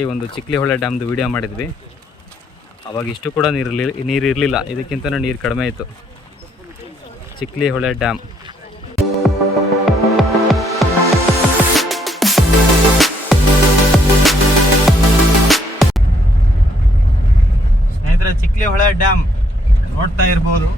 ಈ ಒಂದು ಚಿಕ್ಲಿಹೊಳೆ ಡ್ಯಾಮ್ದು ವಿಡಿಯೋ ಮಾಡಿದ್ವಿ. ಅವಾಗ ಇಷ್ಟು ಕೂಡ ನೀರು ನೀರು ಇರಲಿಲ್ಲ. ಇದಕ್ಕಿಂತನೂ ನೀರು ಕಡಿಮೆ ಇತ್ತು. ಚಿಕ್ಲಿಹೊಳೆ ಡ್ಯಾಮ್. ಸ್ನೇಹಿತರೆ, ಚಿಕ್ಲಿಹೊಳೆ ಡ್ಯಾಮ್ ನೋಡ್ತಾ ಇರ್ಬೋದು.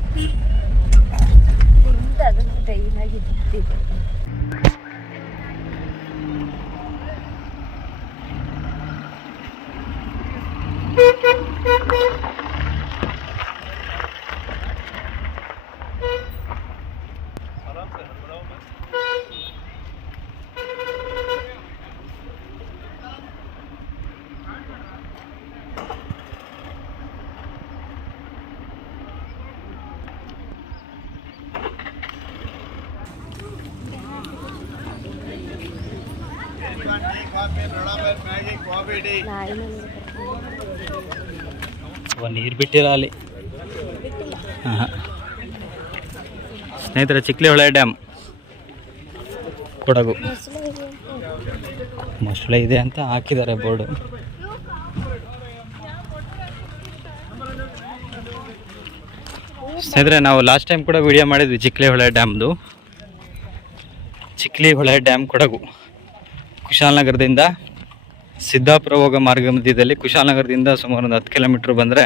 ನೀರು ಬಿಟ್ಟಿಲ್ಲ ಅಲ್ಲಿ. ಆಹಾ. ಸ್ನೇಹಿತರೆ, ಚಿಕ್ಲಿಹೊಳೆ ಡ್ಯಾಮ್. ಕೊಡಗು. ಮೊಸಳೆ ಇದೆ ಅಂತ ಹಾಕಿದ್ದಾರೆ ಬೋರ್ಡು. ಸ್ನೇಹಿತರೆ, ನಾವು ಲಾಸ್ಟ್ ಟೈಮ್ ಕೂಡ ವಿಡಿಯೋ ಮಾಡಿದ್ವಿ ಚಿಕ್ಕಲಿ ಹೊಳೆ ಡ್ಯಾಮ್ದು. ಚಿಕ್ಕಲಿ ಹೊಳೆ ಡ್ಯಾಮ್, ಕೊಡಗು. ಕುಶಾಲನಗರದಿಂದ ಸಿದ್ದಾಪುರ ಹೋಗೋ ಮಾರ್ಗ ಮಧ್ಯದಲ್ಲಿ ಕುಶಾಲನಗರದಿಂದ ಸುಮಾರು ಒಂದು ಹತ್ತು ಕಿಲೋಮೀಟ್ರ್ ಬಂದರೆ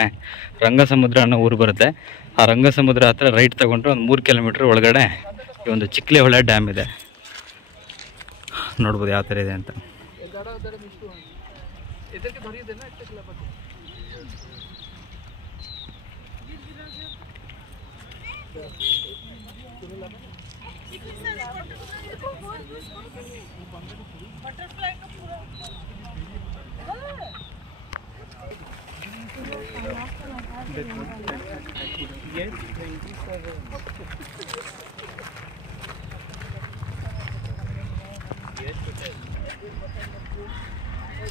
ರಂಗಸಮುದ್ರ ಅನ್ನೋ ಊರು ಬರುತ್ತೆ. ಆ ರಂಗಸಮುದ್ರ ಹತ್ರ ರೈಟ್ ತಗೊಂಡ್ರೆ ಒಂದು ಮೂರು ಕಿಲೋಮೀಟ್ರ್ ಒಳಗಡೆ ಈ ಒಂದು ಚಿಕ್ಕಲೆ ಹೊಳೆ ಡ್ಯಾಮ್ ಇದೆ. ನೋಡ್ಬೋದು ಯಾವ ಥರ ಇದೆ ಅಂತ.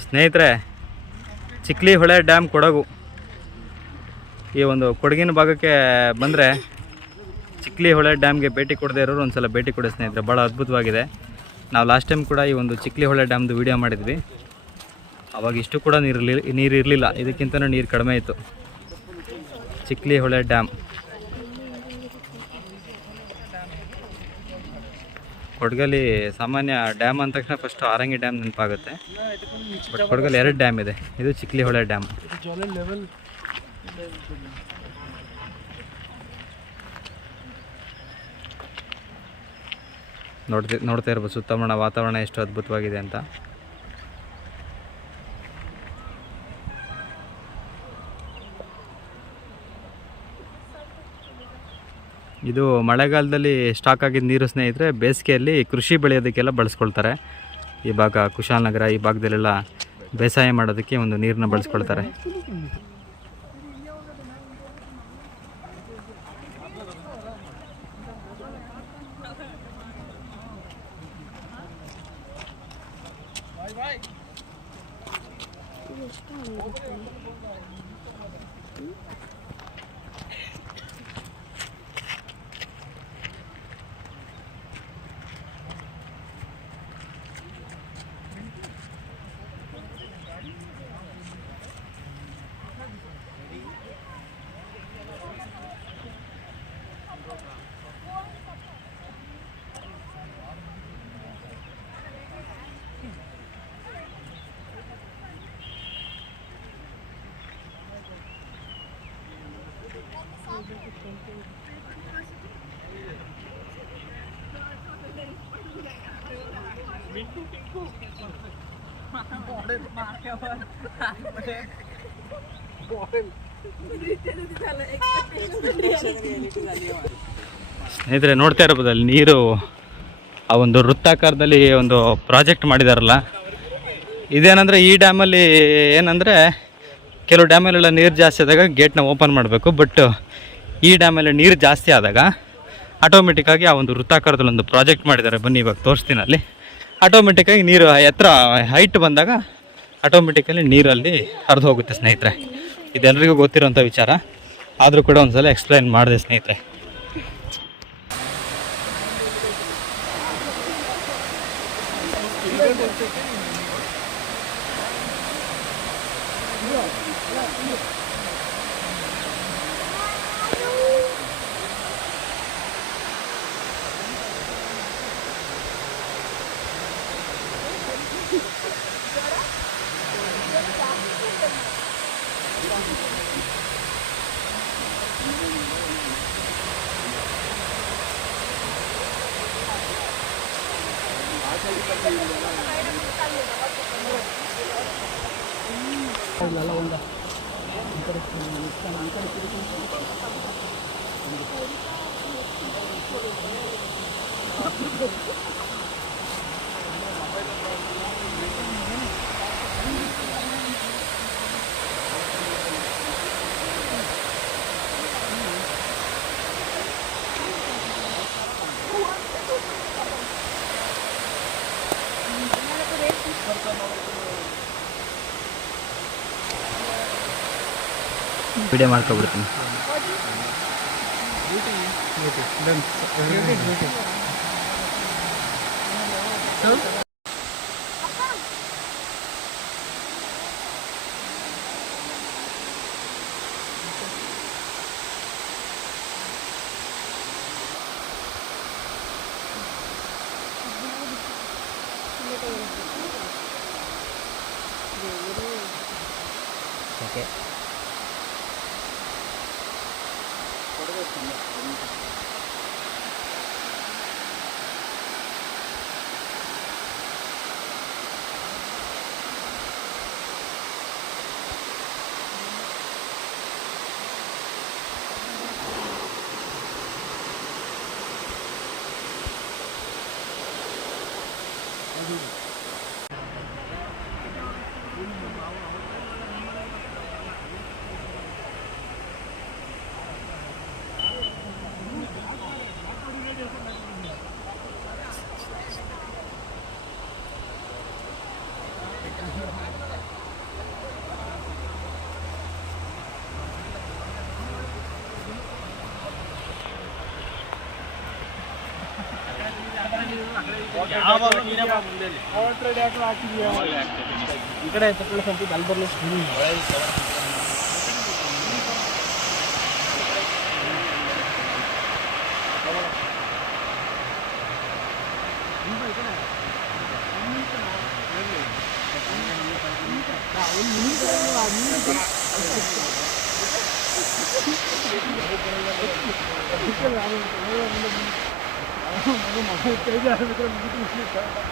ಸ್ನೇಹಿತರೆ ಚಿಕ್ಲಿ ಹೊಳೆ ಡ್ಯಾಮ್ ಕೊಡಗು. ಈ ಒಂದು ಕೊಡಗಿನ ಭಾಗಕ್ಕೆ ಬಂದರೆ ಚಿಕ್ಲಿ ಹೊಳೆ ಡ್ಯಾಮ್ಗೆ ಭೇಟಿ ಕೊಡದೇ ಇರೋರು ಒಂದು ಸಲ ಭೇಟಿ ಕೊಡಿ ಸ್ನೇಹಿತರೆ ಭಾಳ ಅದ್ಭುತವಾಗಿದೆ. ನಾವು ಲಾಸ್ಟ್ ಟೈಮ್ ಕೂಡ ಈ ಒಂದು ಚಿಕ್ಲಿ ಹೊಳೆ ಡ್ಯಾಮ್ದು ವಿಡಿಯೋ ಮಾಡಿದ್ವಿ. ಅವಾಗ ಇಷ್ಟು ಕೂಡ ನೀರು ನೀರು ಇರಲಿಲ್ಲ. ಇದಕ್ಕಿಂತ ನೀರು ಕಡಿಮೆ ಇತ್ತು. ಚಿಕ್ಲಿ ಹೊಳೆ ಡ್ಯಾಮ್. ಕೊಡಗಲ್ಲಿ ಸಾಮಾನ್ಯ ಡ್ಯಾಮ್ ಅಂದ ತಕ್ಷಣ ಫಸ್ಟ್ ಆರಂಗಿ ಡ್ಯಾಮ್ ನೆನಪಾಗುತ್ತೆ. ಬಟ್ ಕೊಡಗಲ್ಲಿ ಎರಡು ಡ್ಯಾಮ್ ಇದೆ. ಇದು ಚಿಕ್ಲಿ ಹೊಳೆ ಡ್ಯಾಮ್ ನೋಡ್ತಿ ನೋಡ್ತಾ ಇರ್ಬೋದು ಸುತ್ತಮುತ್ತ ವಾತಾವರಣ ಎಷ್ಟು ಅದ್ಭುತವಾಗಿದೆ ಅಂತ. ಇದು ಮಳೆಗಾಲದಲ್ಲಿ ಸ್ಟಾಕ್ ಆಗಿದ್ದ ನೀರು ಸ್ನೇಹಿತರೆ, ಬೇಸಿಗೆಯಲ್ಲಿ ಕೃಷಿ ಬೆಳೆಯೋದಕ್ಕೆಲ್ಲ ಬಳಸ್ಕೊಳ್ತಾರೆ. ಈ ಭಾಗ ಕುಶಾಲನಗರ ಈ ಭಾಗದಲ್ಲೆಲ್ಲ ಬೇಸಾಯ ಮಾಡೋದಕ್ಕೆ ಒಂದು ನೀರನ್ನ ಬಳಸ್ಕೊಳ್ತಾರೆ. 이거 식당 먹을 거야. 응? ಸ್ನೇಹಿತರೆ, ನೋಡ್ತಾ ಇರ್ಬೋದು ಅಲ್ಲಿ ನೀರು ಆ ಒಂದು ವೃತ್ತಾಕಾರದಲ್ಲಿ ಒಂದು ಪ್ರಾಜೆಕ್ಟ್ ಮಾಡಿದಾರಲ್ಲ. ಇದೇನಂದರೆ ಈ ಡ್ಯಾಮಲ್ಲಿ ಏನಂದರೆ, ಕೆಲವು ಡ್ಯಾಮಲ್ಲೆಲ್ಲ ನೀರು ಜಾಸ್ತಿ ಆದಾಗ ಗೇಟ್ನ ಓಪನ್ ಮಾಡಬೇಕು, ಬಟ್ ಈ ಡ್ಯಾಮಲ್ಲಿ ನೀರು ಜಾಸ್ತಿ ಆದಾಗ ಆಟೋಮೆಟಿಕ್ಕಾಗಿ ಆ ಒಂದು ವೃತ್ತಾಕಾರದಲ್ಲಿ ಒಂದು ಪ್ರಾಜೆಕ್ಟ್ ಮಾಡಿದ್ದಾರೆ. ಬನ್ನಿ ಇವಾಗ ತೋರಿಸ್ತೀನಿ ಅಲ್ಲಿ. ಆಟೋಮೆಟಿಕ್ಕಾಗಿ ನೀರು ಎತ್ತರ ಹೈಟ್ ಬಂದಾಗ ಆಟೋಮೆಟಿಕಲಿ ನೀರಲ್ಲಿ ಹರಿದು ಹೋಗುತ್ತೆ ಸ್ನೇಹಿತರೆ. ಇದೆಲ್ಲರಿಗೂ ಗೊತ್ತಿರೋಂಥ ವಿಚಾರ. ಆದರೂ ಕೂಡ ಒಂದು ಸಲ ಎಕ್ಸ್ಪ್ಲೈನ್ ಮಾಡಿದೆ ಸ್ನೇಹಿತರೆ. Yeah. ಸೈಡ್ಲೆಲ್ಲ ಒಂದು ಈ ಕಡೆ ಆ ಕಡೆ Beauty, beauty, beauty, beauty, ですね。ఇక్కడ ఎక్కడ సంఖ్య నలభై Thank you. 我都忙，别家都给他移动公司上班。